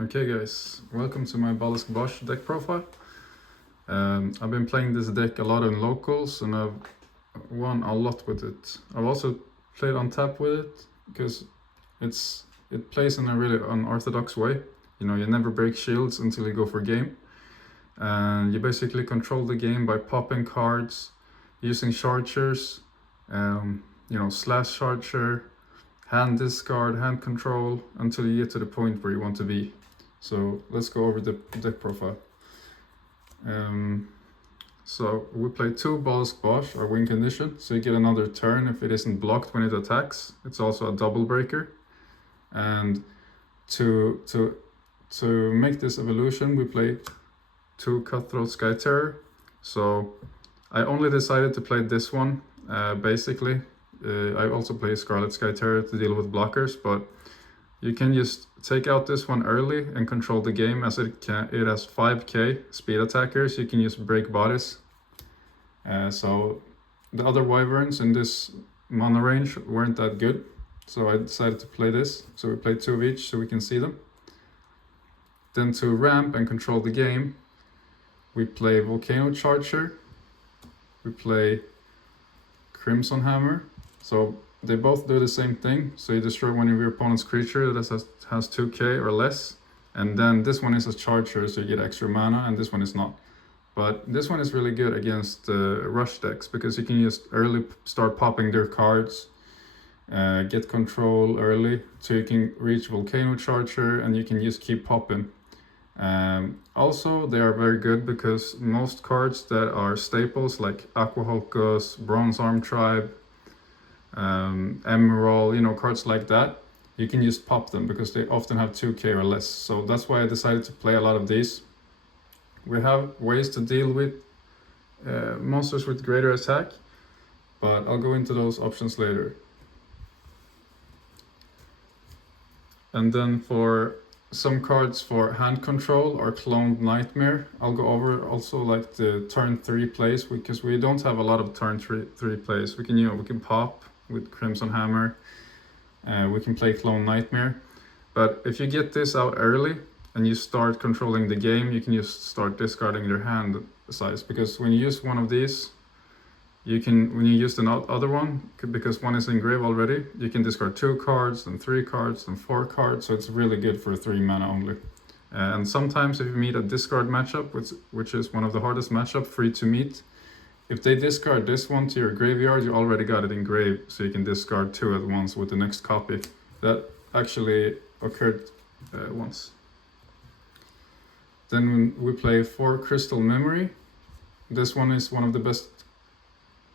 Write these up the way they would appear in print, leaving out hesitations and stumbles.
Okay guys, welcome to my Balesk Baj deck profile. I've been playing this deck a lot in locals and I've won a lot with it. I've also played on tap with it because it plays in a really unorthodox way. You know, you never break shields until you go for game. And you basically control the game by popping cards, using chargers, slash charger, hand discard, hand control, until you get to the point where you want to be. So let's go over the deck profile. So we play 2 Balesk Baj, our win condition, so you get another turn if it isn't blocked when it attacks. It's also a double breaker. And to make this evolution, we play 2 Cutthroat Sky Terror. So I only decided to play this one, basically. I also play Scarlet Sky Terror to deal with blockers, but you can just take out this one early and control the game, as it has 5k speed attackers. You can just break bodies. So the other wyverns in this mana range weren't that good, so I decided to play this. So we play 2 of each so we can see them. Then to ramp and control the game, we play Volcano Charger, we play Crimson Hammer. So they both do the same thing. So you destroy one of your opponent's creature that has 2k or less. And then this one is a charger, so you get extra mana, and this one is not. But this one is really good against rush decks, because you can just early start popping their cards, get control early, so you can reach Volcano Charger and you can just keep popping. Also, they are very good because most cards that are staples, like Aqua Hulkos, Bronze Arm Tribe, Emerald, cards like that, you can just pop them because they often have 2k or less. So that's why I decided to play a lot of these. We have ways to deal with monsters with greater attack, but I'll go into those options later. And then for some cards for hand control or Cloned Nightmare, I'll go over also like the turn 3 plays, because we don't have a lot of turn 3 plays. We can pop with Crimson Hammer, we can play Clone Nightmare. But if you get this out early and you start controlling the game, you can just start discarding your hand size, because when you use one of these, when you use the other one, because one is in grave already, you can discard 2 cards, then 3 cards, then 4 cards, so it's really good for 3 mana only. And sometimes if you meet a discard matchup, which is one of the hardest matchup free to meet, if they discard this one to your graveyard, you already got it engraved, so you can discard 2 at once with the next copy. That actually occurred once. Then we play 4 Crystal Memory. This one is one of the best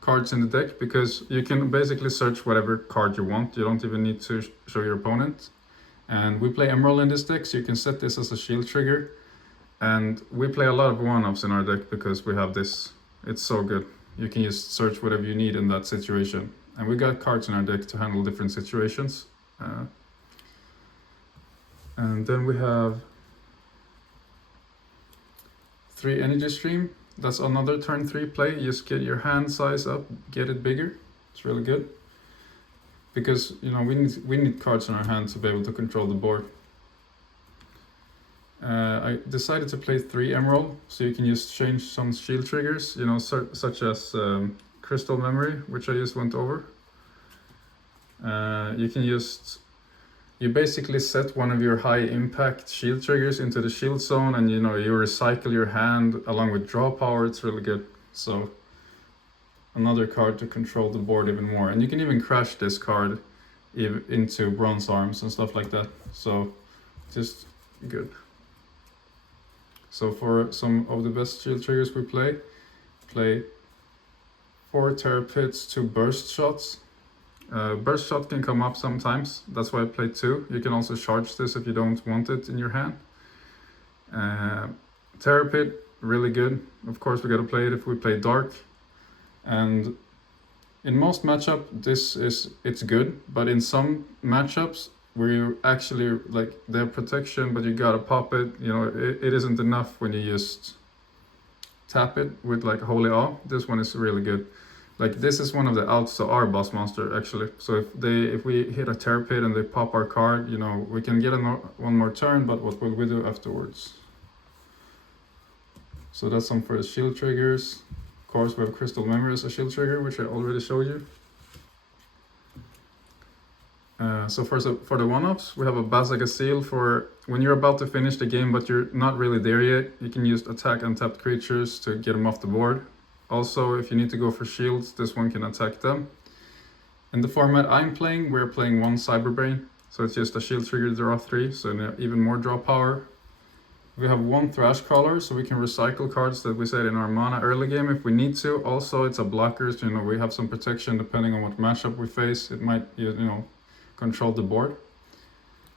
cards in the deck, because you can basically search whatever card you want. You don't even need to show your opponent. And we play Emerald in this deck, so you can set this as a shield trigger. And we play a lot of 1-ups in our deck because we have this. It's so good. You can just search whatever you need in that situation. And we got cards in our deck to handle different situations. And then we have 3 Energy Stream. That's another turn 3 play. You just get your hand size up, get it bigger. It's really good. Because, we need cards in our hand to be able to control the board. I decided to play 3 Emerald, so you can just change some shield triggers, such as Crystal Memory, which I just went over. You basically set one of your high impact shield triggers into the shield zone, and you recycle your hand along with draw power. It's really good. So another card to control the board even more, and you can even crash this card into Bronze Arms and stuff like that. So just good. So for some of the best shield triggers we play 4 Terror Pits, 2 Burst Shots. Burst Shot can come up sometimes, that's why I play 2. You can also charge this if you don't want it in your hand. Terror Pit, really good. Of course we gotta play it if we play Dark. And in most matchup it's good, but in some matchups where you actually they have protection but you gotta pop it, it isn't enough when you just tap it with Holy Awe. This one is really good. Like this is one of the outs to our boss monster actually. So if we hit a terror pit and they pop our card, you know, we can get one more turn, but what will we do afterwards? So that's some for the shield triggers. Of course, we have Crystal Memory as a shield trigger, which I already showed you. So for the one-ups, we have a Balesk Baj for when you're about to finish the game, but you're not really there yet. You can use attack untapped creatures to get them off the board. Also, if you need to go for shields, this one can attack them. In the format I'm playing, we're playing one Cyberbrain, so it's just a shield trigger draw 3, so even more draw power. We have one Thrash Crawler, so we can recycle cards that we said in our mana early game if we need to. Also, it's a blocker, so you know we have some protection depending on what matchup we face. It might, you know, control the board.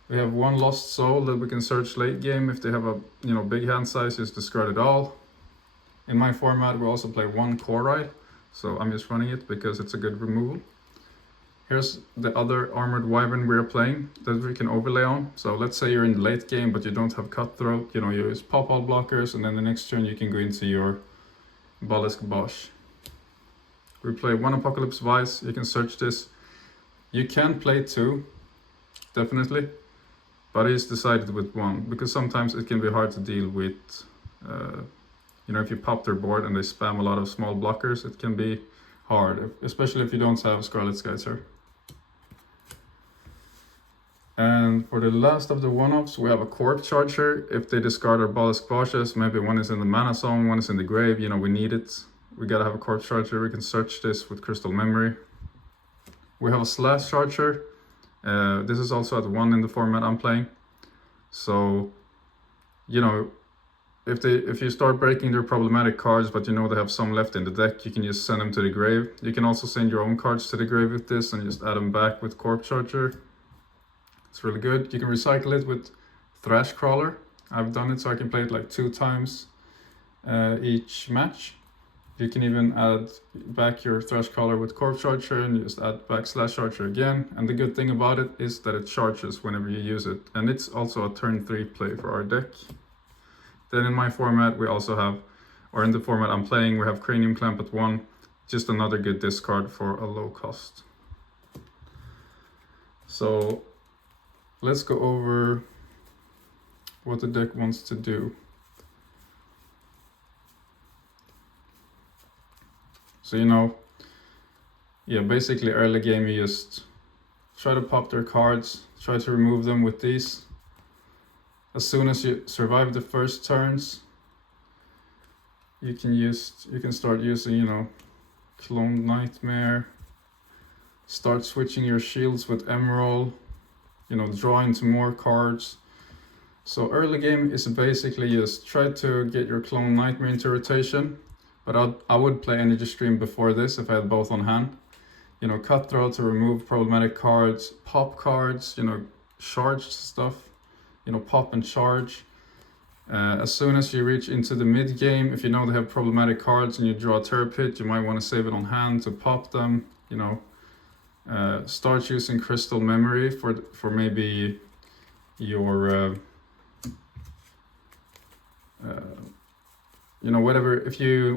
We have one Lost Soul that we can search late game. If they have a, you know, big hand size, just discard it all. In my format, we also play one Core Ride, so I'm just running it because it's a good removal. Here's the other Armored Wyvern we're playing that we can overlay on. So let's say you're in the late game, but you don't have Cutthroat, you know, you use pop all blockers, and then the next turn you can go into your Balesk Baj. We play one Apocalypse Vice, you can search this. You can play two, definitely, but I just decided with one, because sometimes it can be hard to deal with, you know, if you pop their board and they spam a lot of small blockers, it can be hard, especially if you don't have Scarlet Skycer. And for the last of the one-ups, we have a Corpse Charger. If they discard our Balesk Bajes, maybe one is in the mana zone, one is in the grave, you know, we need it. We gotta have a Corpse Charger. We can search this with Crystal Memory. We have a Slash Charger. This is also at 1 in the format I'm playing. So, you know, if you start breaking their problematic cards, but you know they have some left in the deck, you can just send them to the grave. You can also send your own cards to the grave with this and just add them back with Corpse Charger. It's really good. You can recycle it with Thrash Crawler. I've done it so I can play it like 2 times each match. You can even add back your Thrash Crawler with Corpse Charger and just add back Slash Charger again. And the good thing about it is that it charges whenever you use it. And it's also a turn 3 play for our deck. Then in my format, we also have, or in the format I'm playing, we have Cranium Clamp at 1. Just another good discard for a low cost. So let's go over what the deck wants to do. So, you know, yeah, basically early game you just try to pop their cards, try to remove them with these. As soon as you survive the first turns, you can start using, you know, Clone Nightmare, start switching your shields with Emerald, you know, draw into more cards. So early game is basically just try to get your Clone Nightmare into rotation, but I would play Energy Stream before this if I had both on hand. You know, Cutthroat to remove problematic cards, pop cards, you know, charged stuff. You know, pop and charge. As soon as you reach into the mid game, if you know they have problematic cards and you draw a Terror Pit, you might want to save it on hand to pop them. You know, start using Crystal Memory for maybe your you know, whatever. If you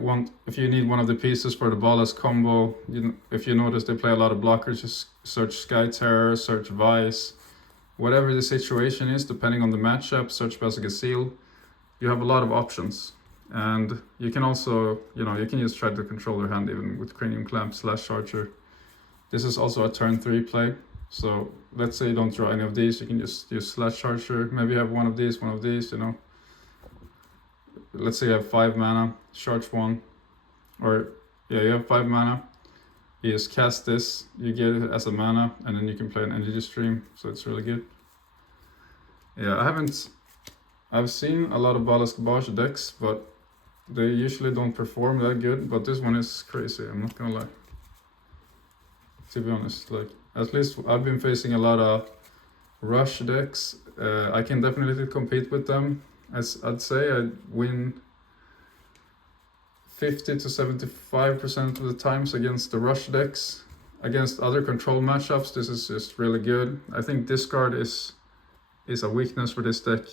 need one of the pieces for the Balesk combo, you know, if you notice they play a lot of blockers, just search Sky Terror, search Vice. Whatever the situation is, depending on the matchup, search Balesk Baj. You have a lot of options. And you can also, you know, you can just try to control your hand even with Cranium Clamp, Slash Charger. This is also a turn 3 play. So let's say you don't draw any of these, you can just use Slash Charger. Maybe you have one of these, you know. Let's say you have 5 mana, charge 1. Or, yeah, you have 5 mana. You just cast this, you get it as a mana, and then you can play an Energy Stream, so it's really good. Yeah, I've seen a lot of Balesk Baj decks, but they usually don't perform that good, but this one is crazy, I'm not gonna lie. To be honest, like, at least I've been facing a lot of Rush decks. I can definitely compete with them. As I'd say I win 50 to 75% of the times against the Rush decks. Against other control matchups, this is just really good. I think discard is a weakness for this deck.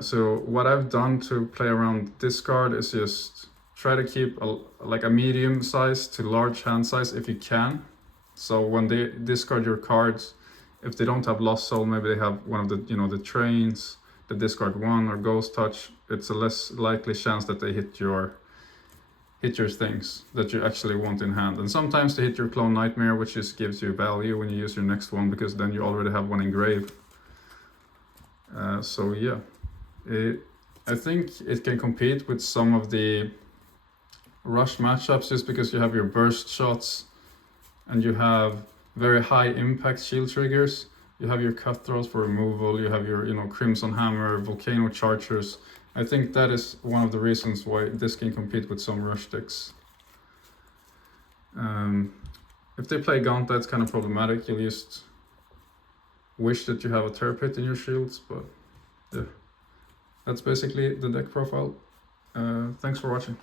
So what I've done to play around discard is just try to keep like a medium size to large hand size if you can. So when they discard your cards, if they don't have Lost Soul, maybe they have one of the, you know, the trains, the discard one or Ghost Touch. It's a less likely chance that they hit your things that you actually want in hand. And sometimes they hit your Clone Nightmare, which just gives you value when you use your next one, because then you already have one in grave. So yeah, I think it can compete with some of the rush matchups, just because you have your burst shots and you have very high impact shield triggers. You have your cutthroats for removal, you have your, you know, Crimson Hammer, Volcano Chargers. I think that is one of the reasons why this can compete with some rush decks. If they play Gauntlet, it's kind of problematic. You'll just wish that you have a Terror Pit in your shields, but yeah. That's basically the deck profile. Thanks for watching.